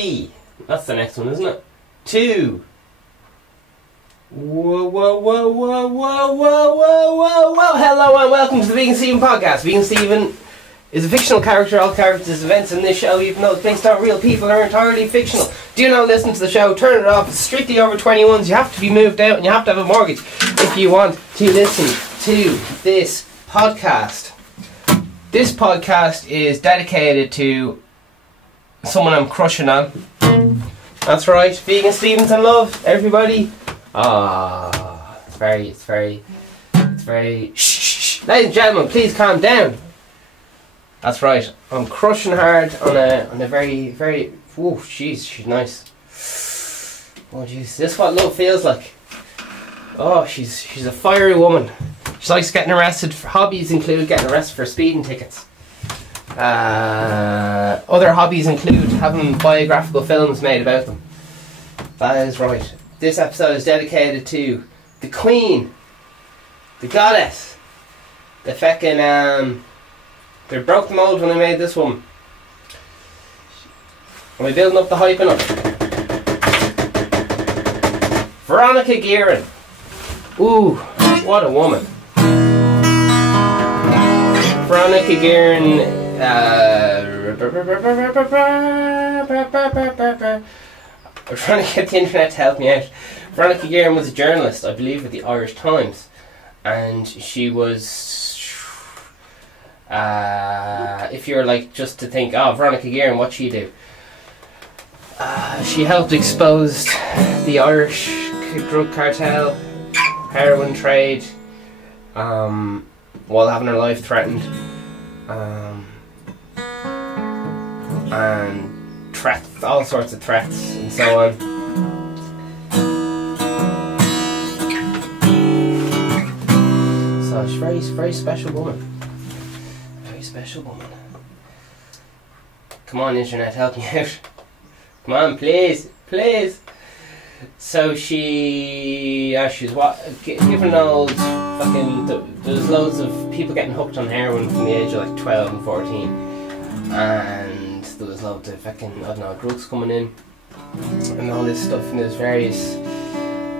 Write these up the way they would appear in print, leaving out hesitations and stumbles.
3. That's the next one, isn't it? 2. Whoa, whoa, whoa, whoa, whoa, whoa, whoa, whoa, whoa. Hello and welcome to the Vegan Steven podcast. Vegan Steven is a fictional character. All characters, events in this show, even though it's based on real people, are entirely fictional. Do not listen to the show. Turn it off. It's strictly over 21s. You have to be moved out and you have to have a mortgage if you want to listen to this podcast. This podcast is dedicated to someone I'm crushing on. That's right. Vegan Stevens in love, everybody. It's very shh. Ladies and gentlemen, please calm down. That's right. I'm crushing hard on a very oh jeez, she's nice. Oh jeez, this is what love feels like. Oh, she's a fiery woman. She likes getting arrested. Hobbies include getting arrested for speeding tickets. Other hobbies include having biographical films made about them. That is right. This episode is dedicated to the Queen, the Goddess, the feckin' they broke the mold when they made this woman. Are we building up the hype enough? Veronica Guerin. Ooh, what a woman. Veronica Guerin. I'm trying to get the internet to help me out. Veronica Guerin was a journalist, I believe, with the Irish Times, and she was. If you're like just to think, oh, Veronica Guerin, what'd she do? She helped expose the Irish drug cartel, heroin trade, while having her life threatened, and threats, all sorts of threats, and so on. So she's a very special woman. Special woman. Come on, internet, help me out. Come on, please. So she's given old fucking. There's loads of people getting hooked on heroin from the age of like 12 and 14, and there was loads of fucking, I don't know, drugs coming in and all this stuff, and there's various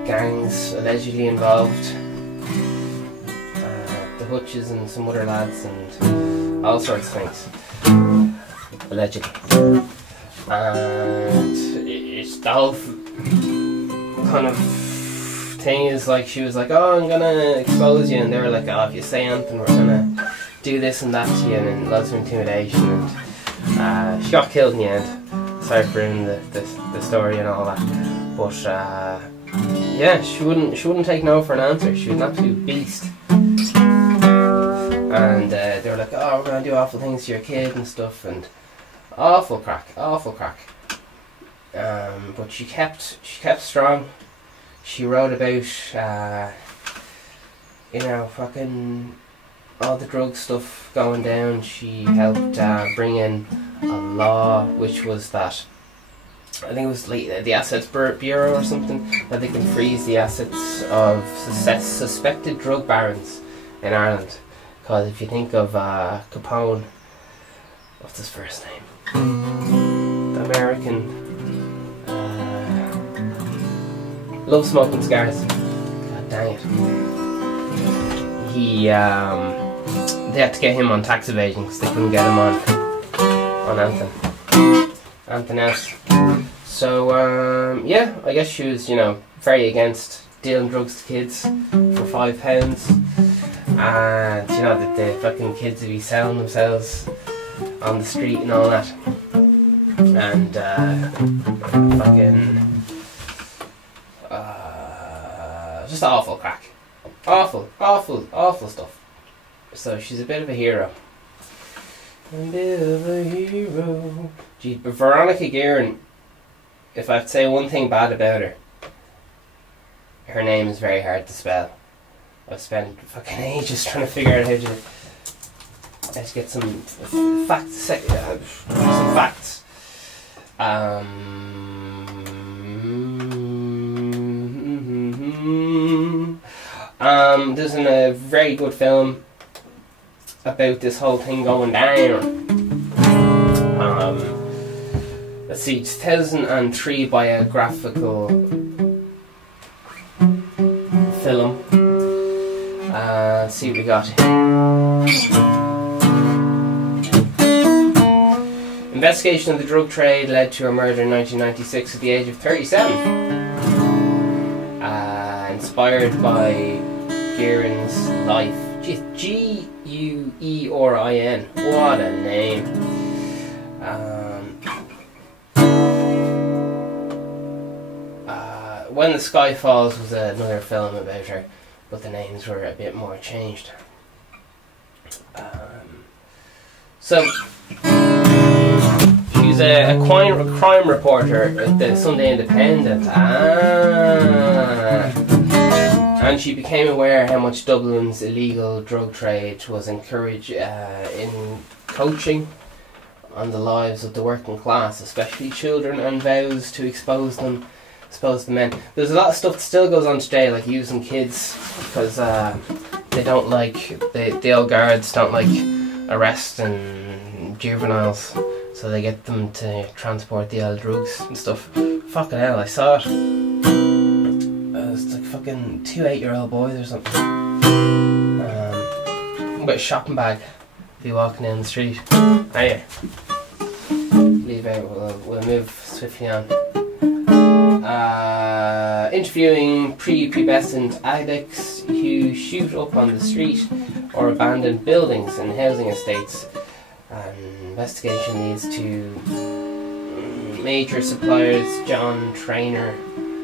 gangs allegedly involved. The Hutches and some other lads and all sorts of things, allegedly. And it's the whole kind of thing is like, she was like, oh, I'm gonna expose you, and they were like, oh, if you say anything, we're gonna do this and that to you, and lots of intimidation, and she got killed in the end. Sorry for ruining the story and all that, but yeah, she wouldn't take no for an answer. She was an absolute beast. And they were like, oh, we're going to do awful things to your kid and stuff, and awful crack. But she kept strong. She wrote about, fucking all the drug stuff going down. She helped bring in a law which was that, I think it was like the Assets Bureau or something, that they can freeze the assets of suspected drug barons in Ireland. Because if you think of Capone, what's his first name? The American, loved smoking cigars. God dang it. They had to get him on tax evasion because they couldn't get him on anything else. So yeah, I guess she was, very against dealing drugs to kids for £5. And that the fucking kids would be selling themselves on the street and all that, and just awful crack, awful stuff. So she's a bit of a hero. Gee, but Veronica Guerin, if I have to say one thing bad about her name is very hard to spell. I've spent fucking ages trying to figure out how to get some facts. There's a very good film about this whole thing going down. Let's see, 2003 biographical film. Let's see what we got. Investigation of the drug trade led to her murder in 1996 at the age of 37. Inspired by Guerin's life. Guerin. What a name. When the Sky Falls was another film about her, but the names were a bit more changed. So she was a crime reporter at the Sunday Independent. And she became aware how much Dublin's illegal drug trade was encouraged in coaching on the lives of the working class, especially children, and vows to expose the men. There's a lot of stuff that still goes on today, like using kids, because they don't like, the old guards don't like arresting juveniles, so they get them to transport the old drugs and stuff. Fucking hell, I saw it. It's like fucking 2 8-year-old boys or something. I've got a shopping bag. Be walking down the street. Anyway, leave out. We'll move swiftly on. Interviewing prepubescent addicts who shoot up on the street or abandoned buildings and housing estates. Investigation leads to major suppliers John Trainer,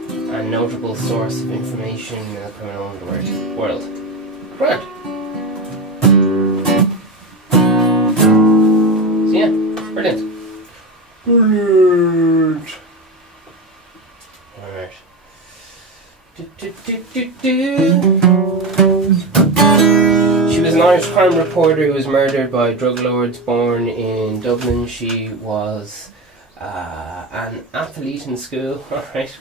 a notable source of information in the criminal world. Right. So yeah, brilliant. Alright. She was an Irish crime reporter who was murdered by drug lords born in Dublin. She was an athlete in school. Alright.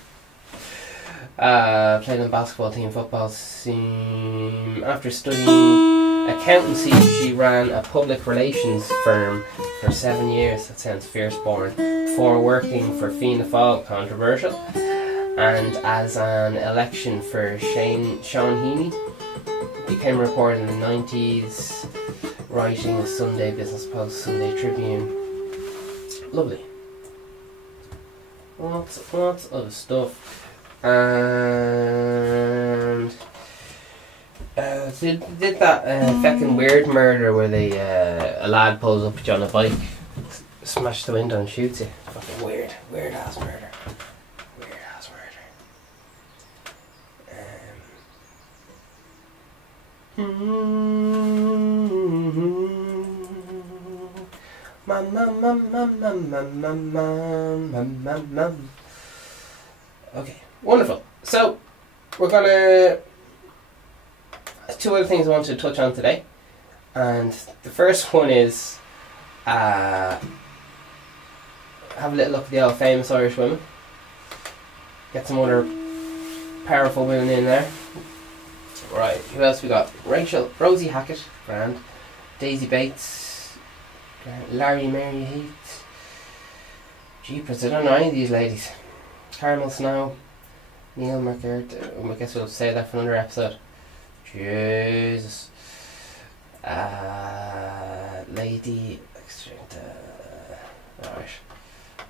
Played on the basketball team, football team. After studying accountancy, she ran a public relations firm for 7 years. That sounds fierce-born. Before working for Fianna Fáil, controversial, and as an election for Seán Haughey. Became a reporter in the 90s, writing the Sunday Business Post, Sunday Tribune. Lovely. Lots of stuff. And did that fucking weird murder where they a lad pulls up with you on a bike, smashes the window and shoots you. Fucking weird ass murder. Okay, wonderful. So we're gonna, two other things I wanted to touch on today, and the first one is have a little look at the old famous Irish women. Get some other powerful women in there. Right, who else we got? Rosie Hackett, grand. Daisy Bates, grand. Larry Mary Heath. Jeepers, I don't know any of these ladies. Caramel Snow, Neil McGirt. I guess we'll say that for another episode. Jesus. Lady.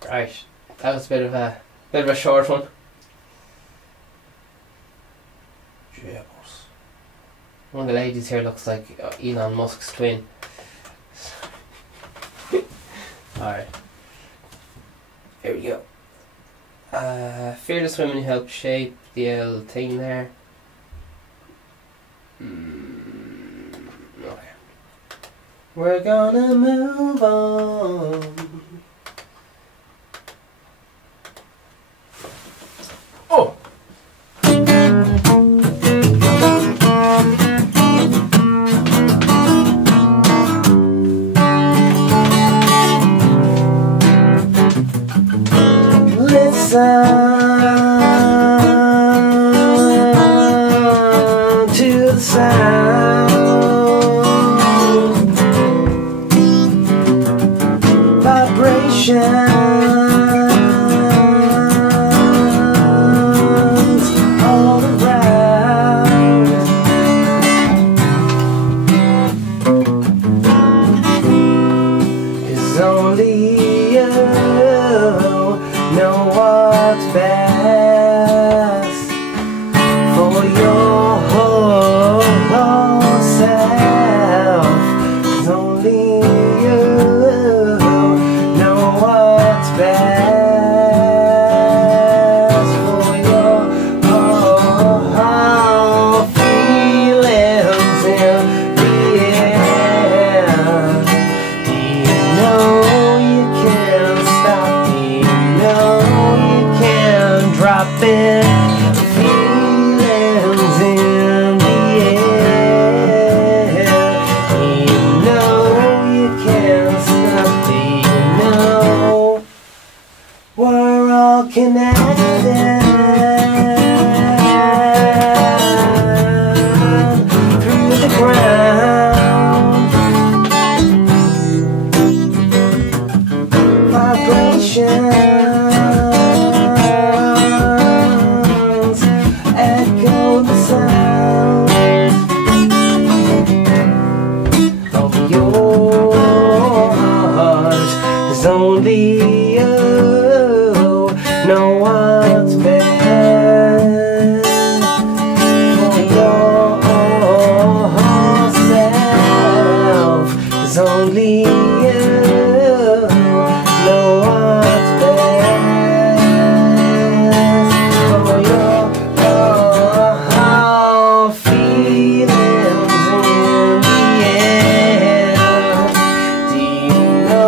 Right. That was a bit of a short one. Jeepers. One of the ladies here looks like Elon Musk's twin. Alright. Here we go. Fearless women who helped shape the old thing there. Okay. We're gonna move on. Oh! Listen to the sound, vibration. all connected through the ground. Vibrations echo the sound of your heart. There's only you know what's best for yourself. There's only you know what's best for your feelings in the air. Do you know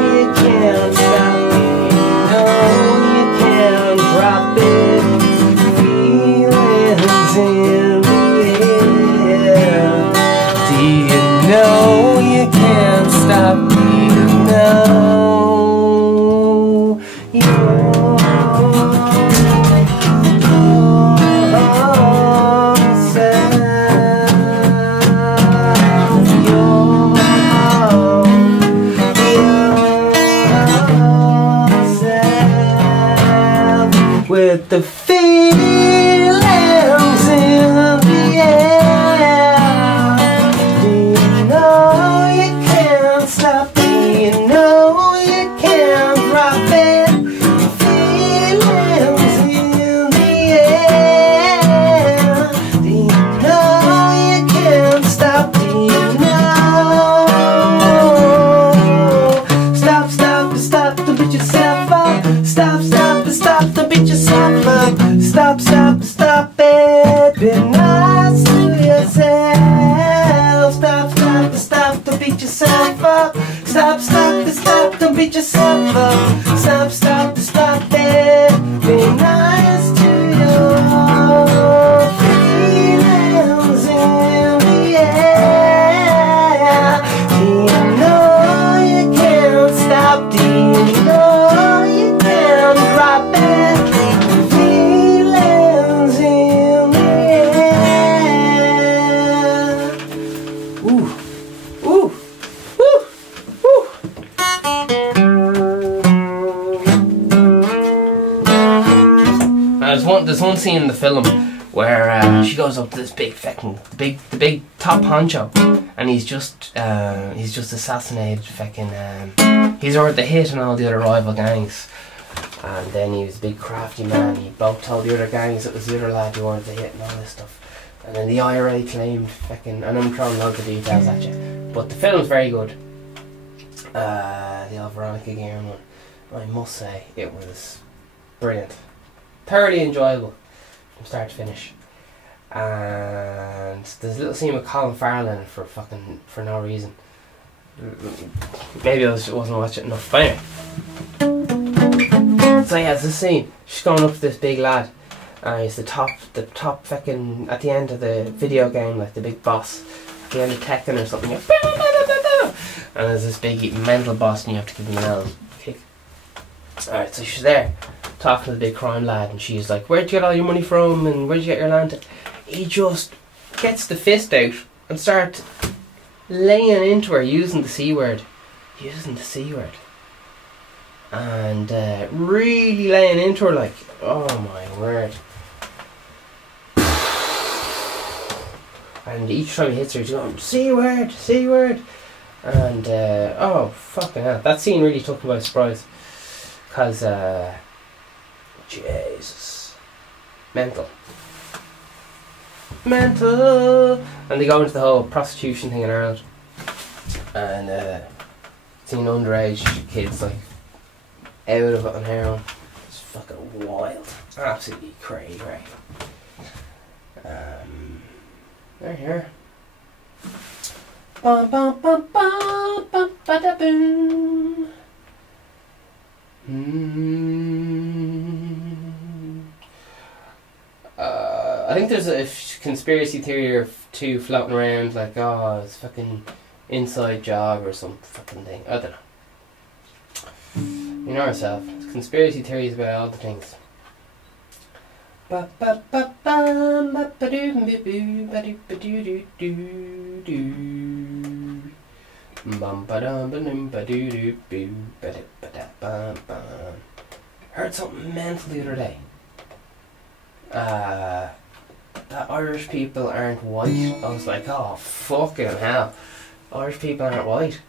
you can't stop it? You know you can't drop it. Feelings in the air. Do you know you can't stop? Do you know with the feelings in the air? Do you know you can't stop? Do you know you can't drop it? Feelings in the air. Do you know you can't stop? Do you know? Stop, stop, stop to beat yourself up. Stop, stop, stop to beat yourself up. Stop, stop, stop it. Be nice to yourself. Stop, stop, stop to beat yourself up. Stop, stop, stop to beat yourself up. Stop, stop, stop it. Be nice to your feelings in the air. Do you know you can't stop? Do you know you can't drop it? Feelings in the air. Ooh, ooh, ooh, ooh. There's one scene in the film where she goes up to this big fucking the big top honcho, and he's just assassinated fucking he's already the hit on all the other rival gangs, and then he was a big crafty man. He both told the other gangs it was the other lad who wanted the hit and all this stuff, and then the IRA claimed fucking, and I'm throwing loads of details at you, but the film's very good. The old Veronica Guerin one, I must say it was brilliant, thoroughly enjoyable from start to finish. And there's a little scene with Colin Farrell in it for no reason. Maybe I wasn't watching enough. But anyway, so yeah, it's this scene. She's going up to this big lad, and he's the top fucking at the end of the video game, like the big boss at the end of Tekken or something. And there's this big mental boss, and you have to give him an L kick. Alright, so she's there talking to the big crime lad, and she's like, "Where'd you get all your money from? And where'd you get your land?" He just gets the fist out and starts laying into her, using the C word, and really laying into her, like, oh my word. And each time he hits her, he's going, C word, and oh fucking hell, that scene really took me by surprise, because Jesus, mental, and they go into the whole prostitution thing in Ireland, and seeing underage kids like out of it on heroin. It's fucking wild, absolutely crazy, right? They're here. Bum bum bum bum bum ba da boom. I think there's a conspiracy theory or two floating around, like, oh, it's fucking inside job or some fucking thing. I don't know. You know yourself. It's conspiracy theories about all the things. Heard something mental the other day. That Irish people aren't white. I was like, oh fucking hell, Irish people aren't white.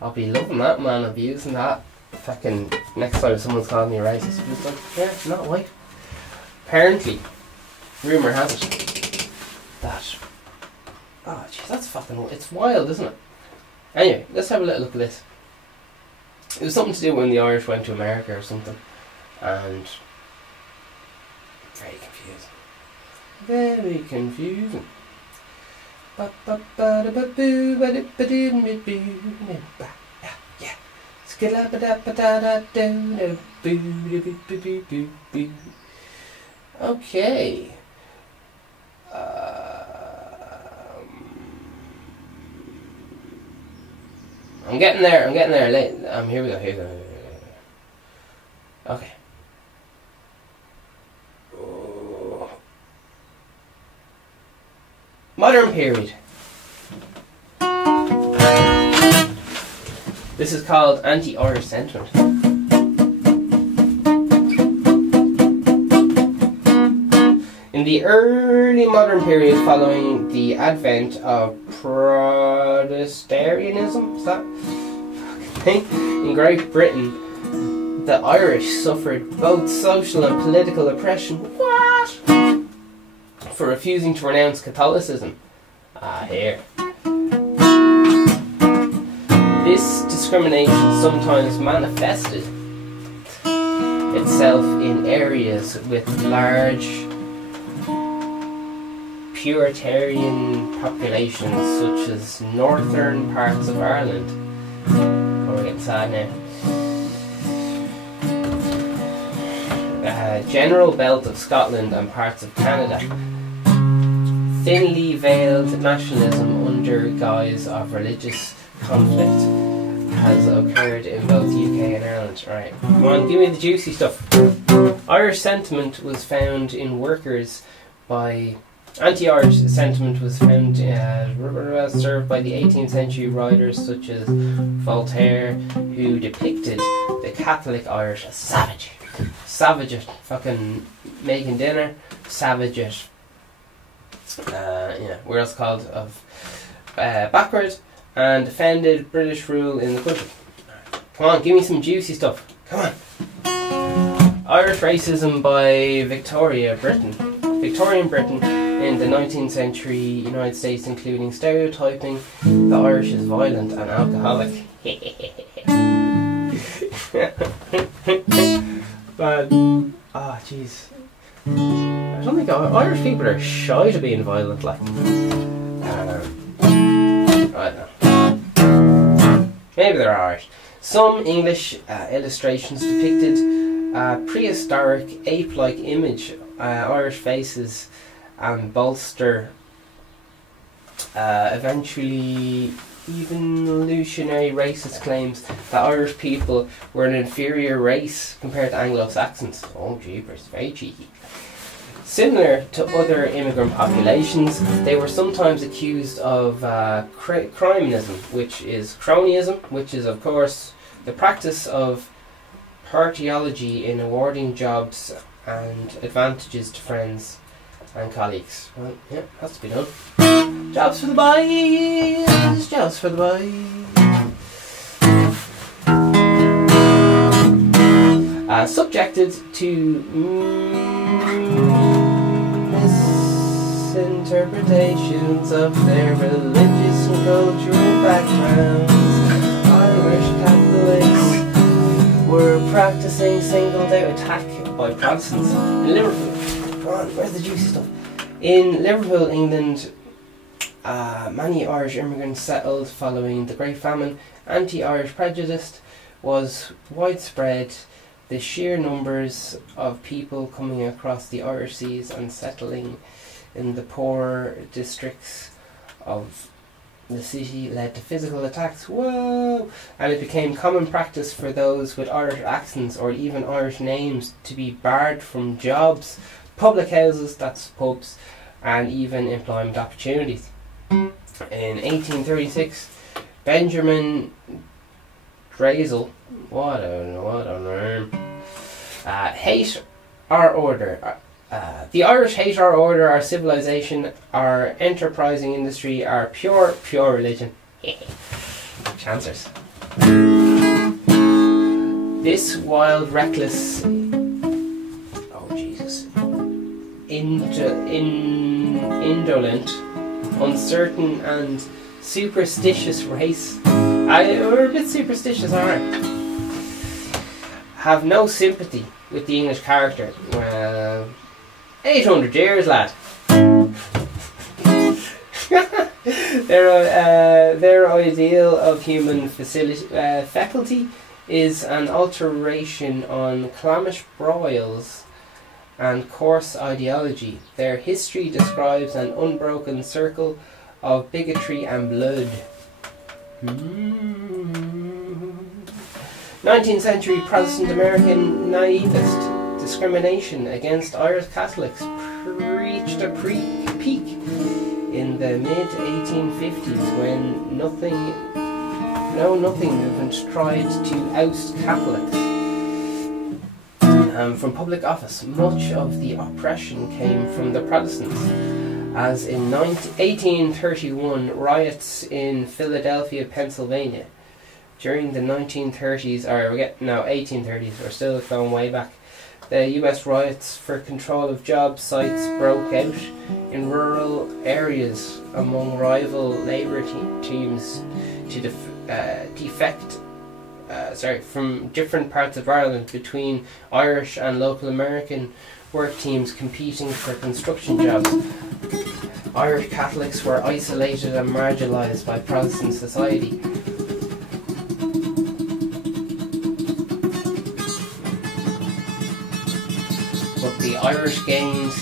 I'll be loving that, man. I'll be using that fucking next time someone's calling me racist. It's like, yeah, not white. Apparently, rumour has it that, oh jeez, that's fucking, it's wild, isn't it? Anyway, let's have a little look at this. It was something to do when the Irish went to America or something, and very confusing. Very confusing. Okay. I'm getting there. Here we go. Okay. Modern period. This is called anti-Irish sentiment. In the early modern period following the advent of Protestantism, is that thing? In Great Britain, the Irish suffered both social and political oppression. What? For refusing to renounce Catholicism. Here. This discrimination sometimes manifested itself in areas with large Puritanian populations, such as northern parts of Ireland. Oh, we're getting sad now. General belt of Scotland and parts of Canada. Thinly veiled nationalism under guise of religious conflict has occurred in both UK and Ireland. Right, come on, give me the juicy stuff. Irish sentiment was found in workers by... Anti-Irish sentiment was found served by the 18th century writers such as Voltaire, who depicted the Catholic Irish as savage. Savage at fucking making dinner, savage at we're else called of backward, and defended British rule in the country. Come on, give me some juicy stuff. Come on. Irish racism by Victorian Britain in the 19th century United States, including stereotyping the Irish as violent and alcoholic. But jeez. I don't think Irish people are shy to being violent, like. I don't know. Maybe they're Irish. Some English illustrations depicted a prehistoric ape-like image, Irish faces, and bolster eventually evolutionary racist claims that Irish people were an inferior race compared to Anglo-Saxons. Oh jeepers, very cheeky. Similar to other immigrant populations, they were sometimes accused of cronyism, which is cronyism, which is of course the practice of partiality in awarding jobs and advantages to friends and colleagues. Well, yeah, has to be done. Jobs for the boys! Jobs for the boys! Subjected to misinterpretations of their religious and cultural backgrounds, Irish Catholics were practicing singled-out attack by Protestants in Liverpool. Come on, where's the juicy stuff? In Liverpool, England, many Irish immigrants settled following the Great Famine. Anti-Irish prejudice was widespread. The sheer numbers of people coming across the Irish seas and settling in the poorer districts of the city led to physical attacks. Whoa! And it became common practice for those with Irish accents or even Irish names to be barred from jobs, public houses, that's pubs, and even employment opportunities. In 1836, Benjamin Drazel, what a name, hate our order. The Irish hate our order, our civilization, our enterprising industry, our pure religion. Chancers. This wild, reckless, indolent, uncertain and superstitious race. We're a bit superstitious, aren't we? Have no sympathy with the English character. Well, 800 years, lad. Their ideal of human faculty is an alteration on clammish broils and coarse ideology. Their history describes an unbroken circle of bigotry and blood. 19th century Protestant American naivist discrimination against Irish Catholics reached a peak in the mid-1850s when Nothing movement tried to oust Catholics from public office. Much of the oppression came from the Protestants, as in 1831 riots in Philadelphia, Pennsylvania. During the 1930s, or 1830s, we're still going way back, the US riots for control of job sites broke out in rural areas among rival labour teams to defect from different parts of Ireland between Irish and local American work teams competing for construction jobs. Irish Catholics were isolated and marginalised by Protestant society. But the Irish gained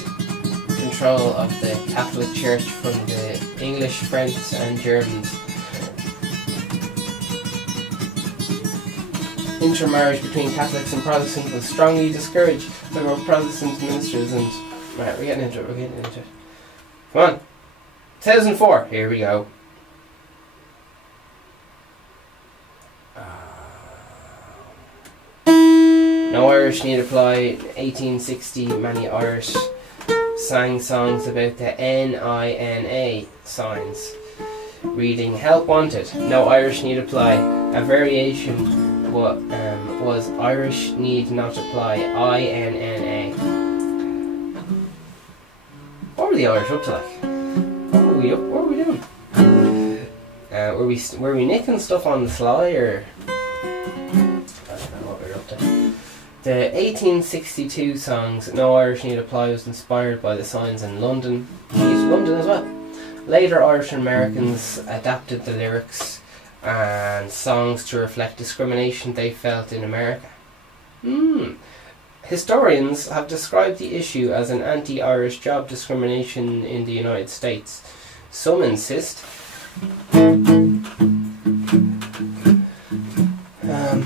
control of the Catholic Church from the English, French and Germans. Intermarriage between Catholics and Protestants was strongly discouraged by more Protestant ministers and... Right, we're getting into it. Come on. 2004, here we go. No Irish Need Apply. 1860, many Irish sang songs about the NINA signs, reading Help Wanted. No Irish Need Apply. A variation was Irish Need Not Apply, INNA. What were the Irish up to, like? What were we doing? Were we nicking stuff on the sly, or I don't know what we were up to. The 1862 songs No Irish Need Apply was inspired by the signs in London. Jeez, London as well. Later Irish Americans adapted the lyrics and songs to reflect discrimination they felt in America. Historians have described the issue as an anti-Irish job discrimination in the United States. Some insist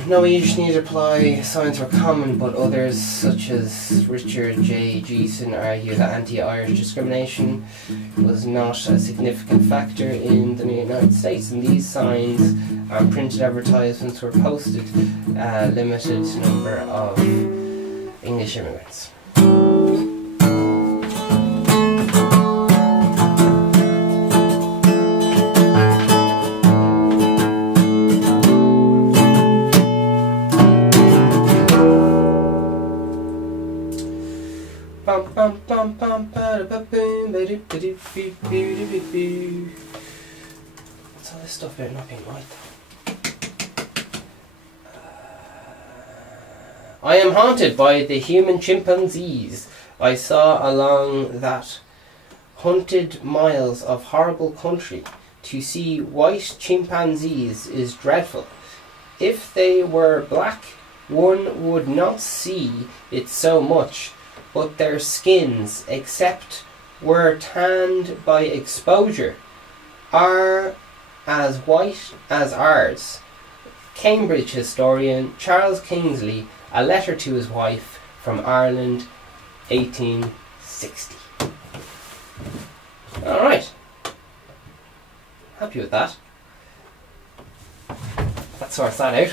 no Irish Need Apply signs were common, but others, such as Richard J. Geeson, argue that anti-Irish discrimination was not a significant factor in the United States, and these signs and printed advertisements were posted a limited number of English immigrants. What's all this stuff about not being right though? I am haunted by the human chimpanzees I saw along that hunted miles of horrible country. To see white chimpanzees is dreadful. If they were black, one would not see it so much, but their skins, except were tanned by exposure, are as white as ours. Cambridge historian Charles Kingsley, a letter to his wife from Ireland, 1860. Alright. Happy with that. That sorts that out.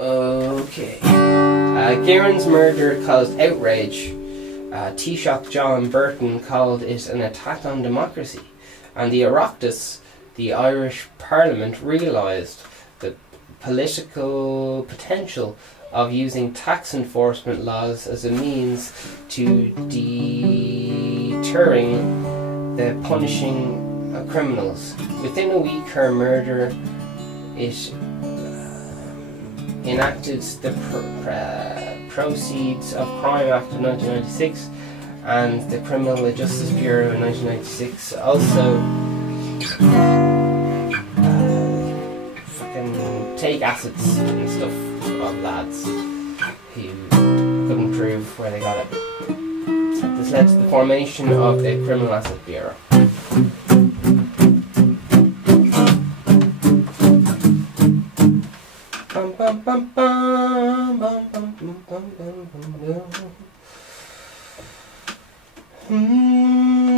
Okay. Guerin's murder caused outrage. Taoiseach John Burton called it an attack on democracy, and the Oireachtas, the Irish Parliament, realised the political potential of using tax enforcement laws as a means to deterring the punishing of criminals. Within a week her murder, it enacted the Proceeds of Crime Act of 1996 and the Criminal Justice Bureau in 1996 also fucking take assets and stuff of lads who couldn't prove where they got it. This led to the formation of the Criminal Asset Bureau.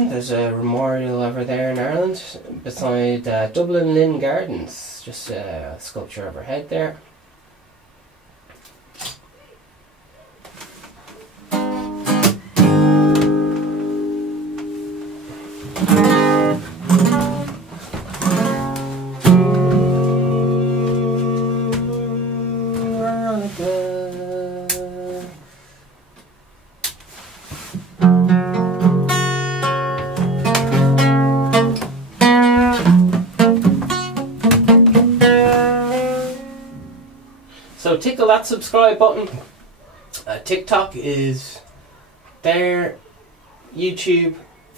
There's a memorial over there in Ireland beside Dublin Lynn Gardens, just a sculpture of her head there. So tickle that subscribe button. TikTok is there, YouTube,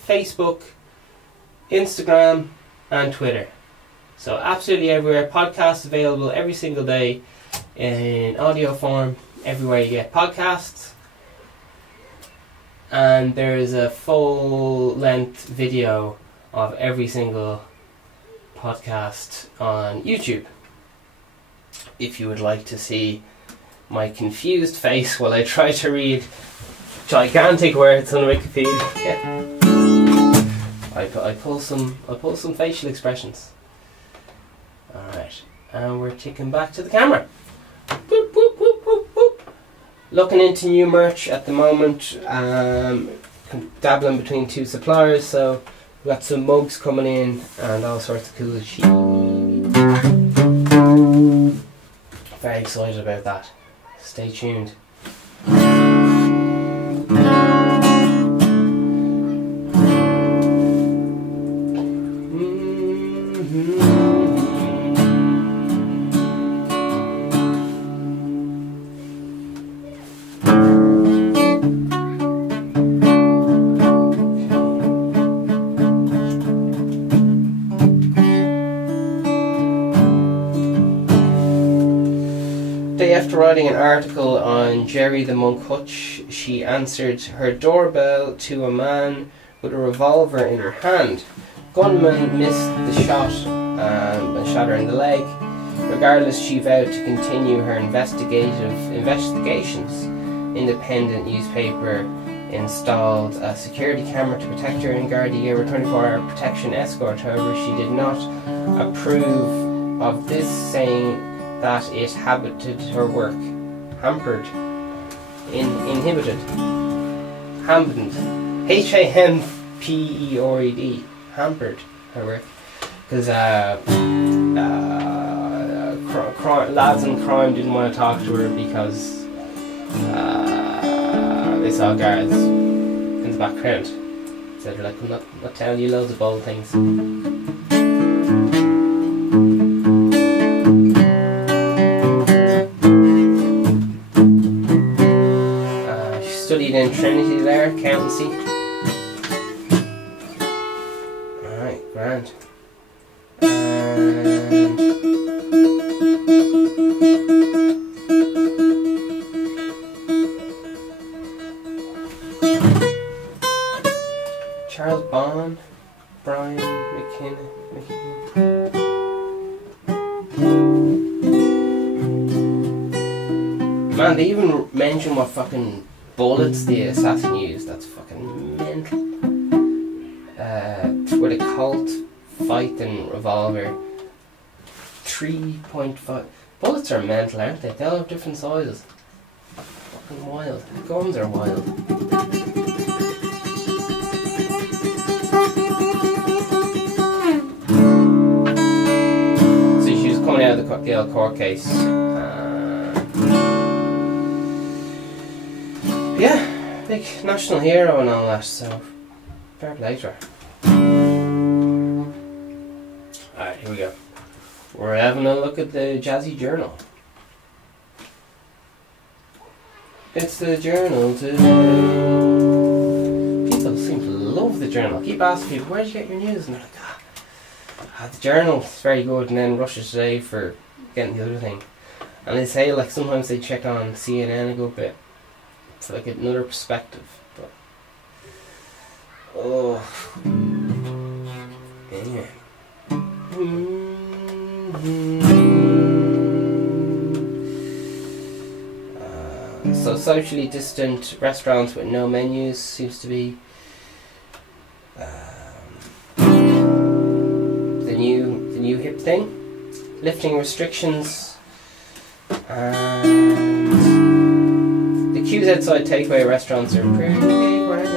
Facebook, Instagram and Twitter. So absolutely everywhere. Podcasts available every single day in audio form, everywhere you get podcasts. And there is a full length video of every single podcast on YouTube, if you would like to see my confused face while I try to read gigantic words on Wikipedia. I pull some facial expressions. Alright, and we're ticking back to the camera. Boop, boop, boop, boop, boop. Looking into new merch at the moment, dabbling between two suppliers, so we've got some mugs coming in and all sorts of cool shit. Very excited about that. Stay tuned. After writing an article on Gerry the monk Hutch, she answered her doorbell to a man with a revolver in her hand. Gunman missed the shot and shot her in the leg. Regardless, she vowed to continue her investigations. Independent newspaper installed a security camera to protect her and Gardaí gave her 24-hour protection escort. However, she did not approve of this, saying that it inhibited her work. Inhibited. H-A-M-P-E-R-E-D. Hampered her work. Because lads in crime didn't want to talk to her because they saw guards in the background. So they're like, I'm not telling you loads of bold things. Studied in Trinity there, accountancy. Charles Bond, Brian McKinnon. Man, they even mention what fucking bullets the assassin used. That's fucking mental. With a Colt Python revolver, 3.5. Bullets are mental, aren't they? They all have different sizes. Fucking wild. Guns are wild. So she was coming out of the old court case. Yeah, big national hero and all that, so fair play to her. Alright, here we go. We're having a look at the Jazzy Journal. It's the journal today. People seem to love the journal. I keep asking people, where do you get your news? And they're like, the journal is very good, and then Russia Today for getting the other thing. And they say, like, sometimes they check on CNN a good bit. It's like another perspective. But oh, anyway. So socially distant restaurants with no menus seems to be the new hip thing. Lifting restrictions, and the queues outside takeaway restaurants are pretty big right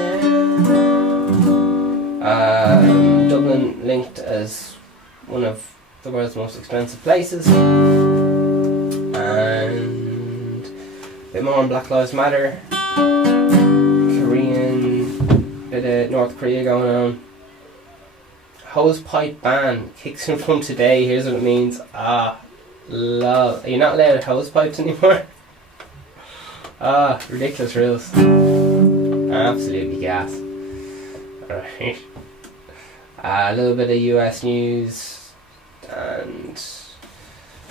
now. Dublin linked as one of the world's most expensive places, and a bit more on Black Lives Matter. Korean, bit of North Korea going on. Hosepipe ban kicks in from today. Here's what it means. Lol. Are you not allowed hosepipes anymore? Ridiculous rules. Absolutely gas. Alright. A little bit of US news, and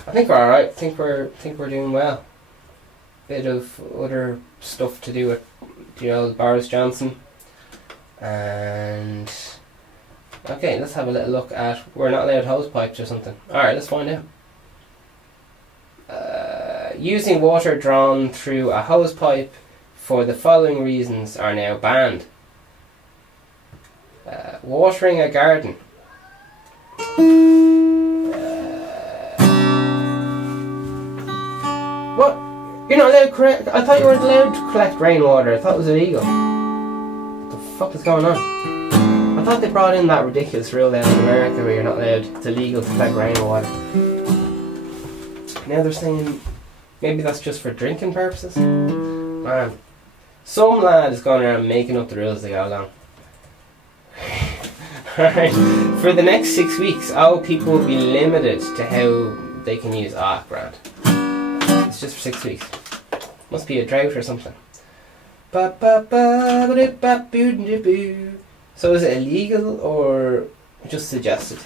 I think we're alright. I think we're doing well. Bit of other stuff to do with Boris Johnson, and okay, let's have a little look at. We're not allowed hosepipes or something. Alright, let's find out. Using water drawn through a hosepipe for the following reasons are now banned. Watering a garden. What? You're not allowed to collect? I thought you weren't allowed to collect rainwater. I thought it was illegal. What the fuck is going on? I thought they brought in that ridiculous rule down in America where you're not allowed, it's illegal to collect rainwater. Now they're saying maybe that's just for drinking purposes? Man, some lad is going around making up the rules as they go along. Right. For the next 6 weeks, people will be limited to how they can use grand. It's just for 6 weeks. Must be a drought or something. So is it illegal or just suggested?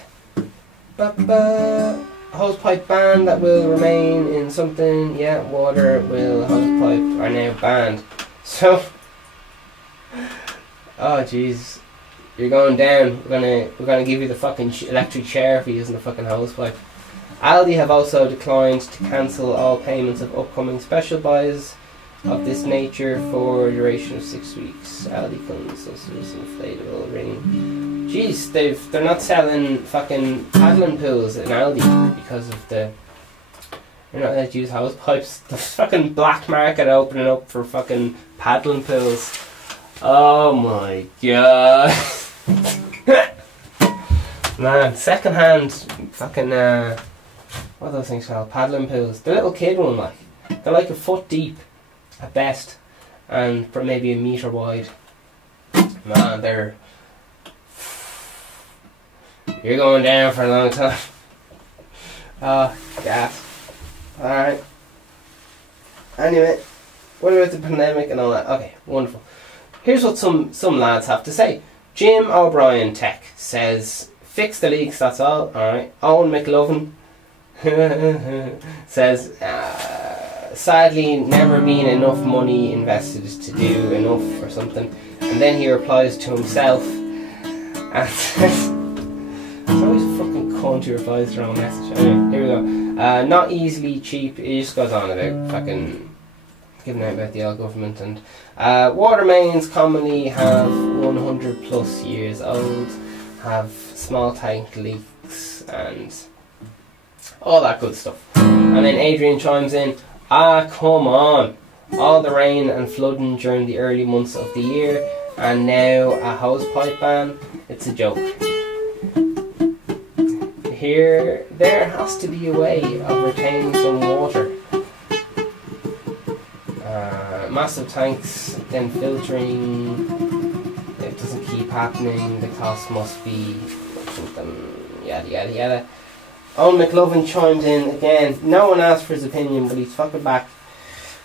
Hosepipe ban that will remain in something. Yeah, water will hosepipe are now banned. So, oh jeez, you're going down. We're gonna give you the fucking electric chair for using the fucking hosepipe. Aldi have also declined to cancel all payments of upcoming special buys of this nature for a duration of 6 weeks. Aldi comes this inflatable ring. Jeez, they're not selling fucking paddling pools in Aldi because of the. You're not allowed to use hose pipes. The fucking black market opening up for fucking paddling pools. Oh my god. Man, second-hand fucking what are those things called? Paddling pools. The little kid one, like. They're like a foot deep at best, and for maybe a metre wide. Man, you're going down for a long time. Oh, gas. Alright. Anyway, what about the pandemic and all that? Okay, wonderful. Here's what some lads have to say. Jim O'Brien Tech says, fix the leaks, that's all. Alright. Owen McLovin says, sadly, never been enough money invested to do enough or something. And then he replies to himself, And it's always a fucking cunt who replies to their own message. Anyway, here we go. Not easily cheap. It just goes on about fucking giving out about the old government. And water mains commonly have 100 plus years old, have small tank leaks and all that good stuff. And then Adrian chimes in, come on, all the rain and flooding during the early months of the year and now a hosepipe ban, it's a joke. There has to be a way of retaining some water. Massive tanks, then filtering, it doesn't keep happening, the cost must be something, yada yada yada. Owen McLovin chimed in again, no one asked for his opinion but he's fucking back.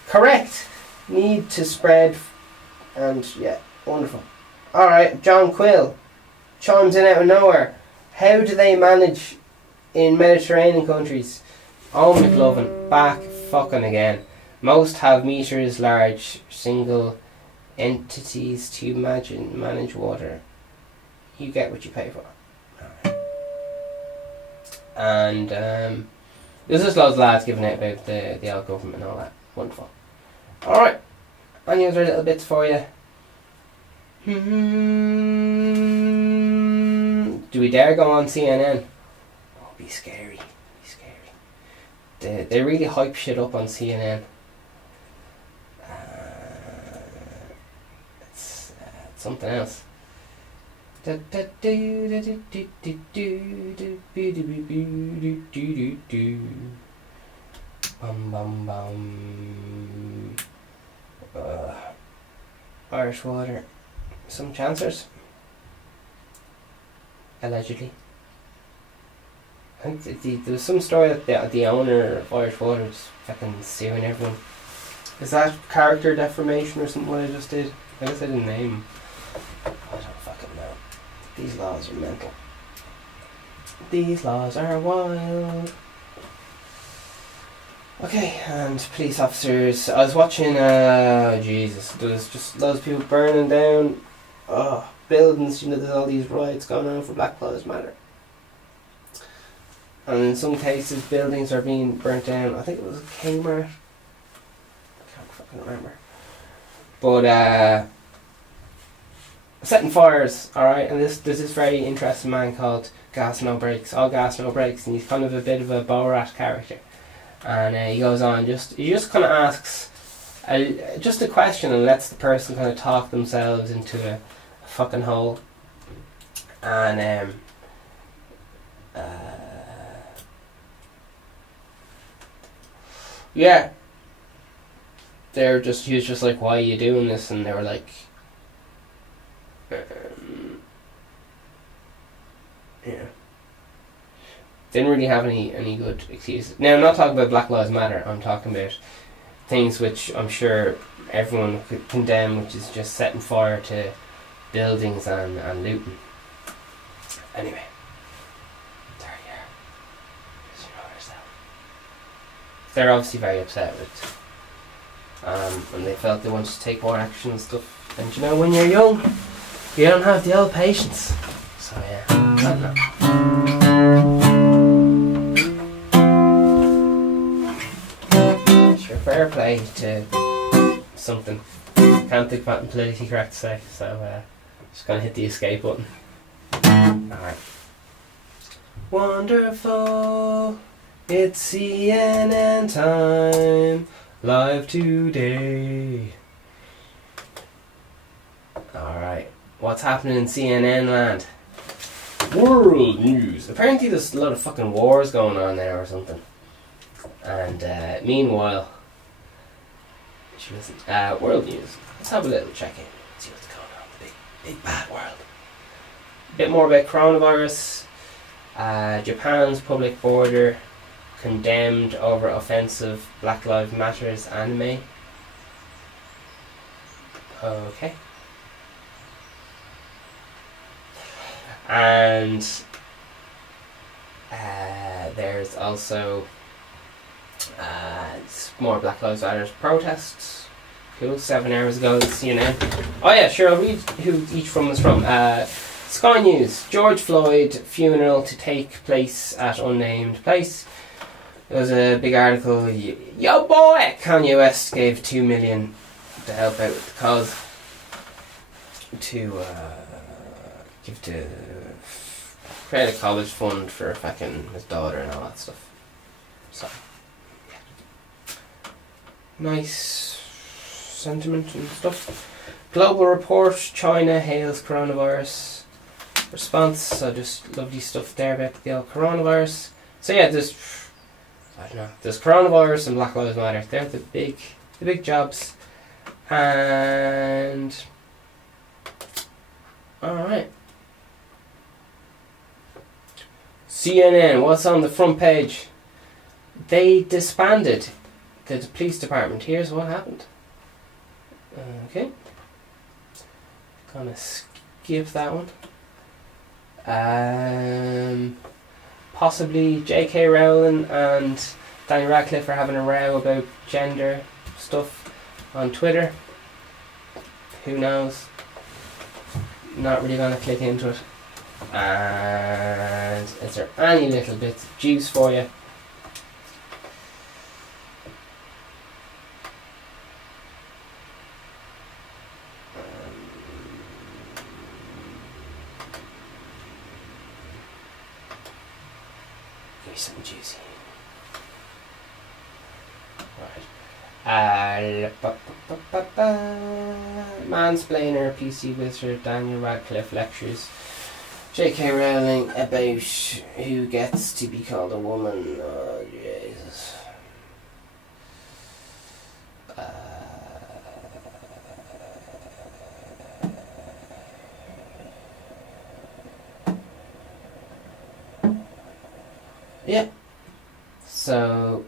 Correct! Need to spread, and yeah, wonderful. Alright, John Quill chimes in out of nowhere. How do they manage in Mediterranean countries? Owen McLovin, back fucking again. Most have meters large single entities to manage water. You get what you pay for. And there's just loads of lads giving out about the old government and all that. Wonderful. Alright. Any other little bits for you? Do we dare go on CNN? Oh, be scary. Be scary. They really hype shit up on CNN. It's something else. Bum bum bum. Irish water. Some chancers. Allegedly. I think there was some story that the owner of Irish Water was fucking suing everyone. Is that character defamation or something what I just did? I guess I didn't name him. I don't fucking know. These laws are mental. These laws are wild. Okay, and police officers. I was watching, Jesus, there's just loads of people burning down buildings. You know, there's all these riots going on for Black Lives Matter. And in some cases, buildings are being burnt down. I think it was a Kmart. I can't fucking remember. But, setting fires, alright, and there's this very interesting man called Gas No Brakes, All Gas No Brakes, and he's kind of a bit of a Borat character. And he goes on, he just kind of asks just a question and lets the person kind of talk themselves into a fucking hole. And yeah, he was just like, why are you doing this? And they were like, yeah. Didn't really have any good excuses. Now, I'm not talking about Black Lives Matter. I'm talking about things which I'm sure everyone could condemn, which is just setting fire to buildings and looting. Anyway, there you are. You know yourself. They're obviously very upset with and they felt they wanted to take more action and stuff. And you know, when you're young, you don't have the old patience. So yeah, I don't know. Fair play to something. Can't think of anything politically correct to say, so just gonna hit the escape button. Alright. Wonderful, it's CNN time, live today. Alright, what's happening in CNN land? World news. Apparently there's a lot of fucking wars going on there or something. And meanwhile, world news. Let's have a little check in. See what's going on. The big bad world. A bit more about coronavirus. Japan's public border condemned over offensive Black Lives Matters anime. Okay. And there's also more Black Lives Matter protests. Cool. 7 hours ago, CNN. Oh yeah, sure. I'll read who each one was from. Sky News. George Floyd funeral to take place at unnamed place. There was a big article. Yo boy! Kanye West gave $2 million to help out with the cause. To give to create a college fund for fucking his daughter and all that stuff. So, yeah. Nice sentiment and stuff. Global report, China hails coronavirus response. So just lovely stuff there about the old coronavirus. So yeah, there's, I don't know, there's coronavirus and Black Lives Matter. They're the big jobs. And alright. CNN, what's on the front page? They disbanded the police department. Here's what happened. Okay. Gonna skip that one. Possibly J.K. Rowling and Daniel Radcliffe are having a row about gender stuff on Twitter. Who knows? Not really gonna click into it. And is there any little bits of juice for you? Give me something juicy. Right. Mansplainer, PC wizard, Daniel Radcliffe lectures J.K. Rowling about who gets to be called a woman. Oh, Jesus. Yeah. So,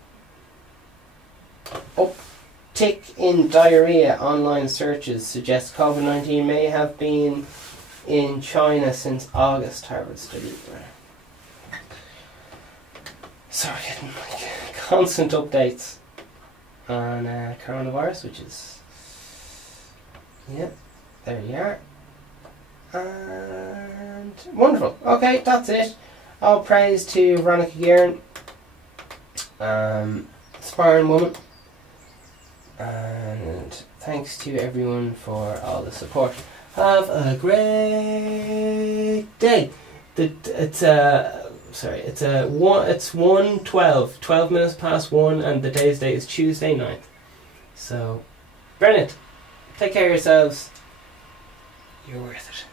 uptick in diarrhea online searches suggests COVID-19 may have been in China since August, Harvard study. Sorry, getting like constant updates on coronavirus, which is, yeah, there you are. And wonderful. Okay, that's it. All praise to Veronica Guerin, aspiring woman, and thanks to everyone for all the support. Have a great day. It's 1:12, 12 minutes past 1, and the day's date is Tuesday night. So, brilliant. Take care of yourselves. You're worth it.